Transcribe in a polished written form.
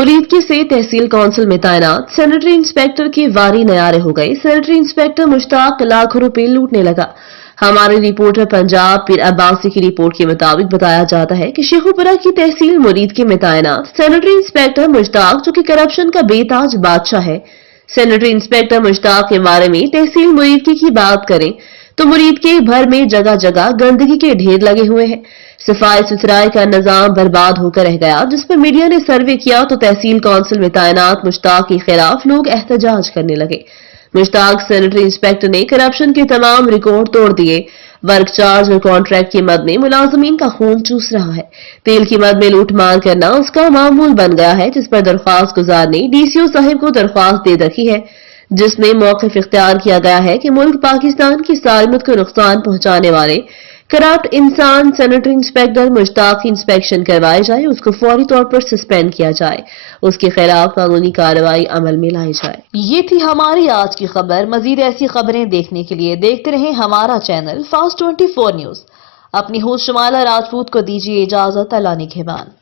मुरीदकी से तहसील काउंसिल में तैनात सैनिटरी इंस्पेक्टर की वारी नयारे हो गई। सैनिटरी इंस्पेक्टर मुश्ताक लाखों रुपए लूटने लगा। हमारे रिपोर्टर पंजाब पीर अब्बासी की रिपोर्ट के मुताबिक बताया जाता है कि शेखुपुरा की तहसील मुरीदकी में तैनात सैनिटरी इंस्पेक्टर मुश्ताक, जो कि करप्शन का बेताज बादशाह है। सैनिटरी इंस्पेक्टर मुश्ताक के बारे में तहसील मुरीदकी की बात करें तो मुरीदकी भर में जगह जगह गंदगी के ढेर लगे हुए हैं। सफाई सुथराई का निजाम बर्बाद होकर रह गया, जिस पर मीडिया ने सर्वे किया तो तहसील काउंसिल में तैनात मुश्ताक के खिलाफ लोग एहतजाज करने लगे। मुश्ताक सैनिटरी इंस्पेक्टर ने करप्शन के तमाम रिकॉर्ड तोड़ दिए। वर्क चार्ज और कॉन्ट्रैक्ट की मद में मुलाजमीन का खून चूस रहा है। तेल की मद में लूट मार करना उसका मामूल बन गया है, जिस पर दरख्वास्त गुजार ने डीसीओ साहिब को दरख्वास्त दे रखी है, जिसमें मौक़िफ़ इख्तियार किया गया है कि मुल्क पाकिस्तान की सालमत को नुकसान पहुंचाने वाले करप्ट इंसान सैनिटरी इंस्पेक्टर मुश्ताक की इंस्पेक्शन करवाई जाए, उसको फौरी तौर पर सस्पेंड किया जाए, उसके खिलाफ कानूनी कार्रवाई अमल में लाई जाए। ये थी हमारी आज की खबर। मजीद ऐसी खबरें देखने के लिए देखते रहें हमारा चैनल फास्ट 24 न्यूज। अपनी होस्ट शमाला राजपूत को दीजिए इजाजत। अल्लाह निगहबान।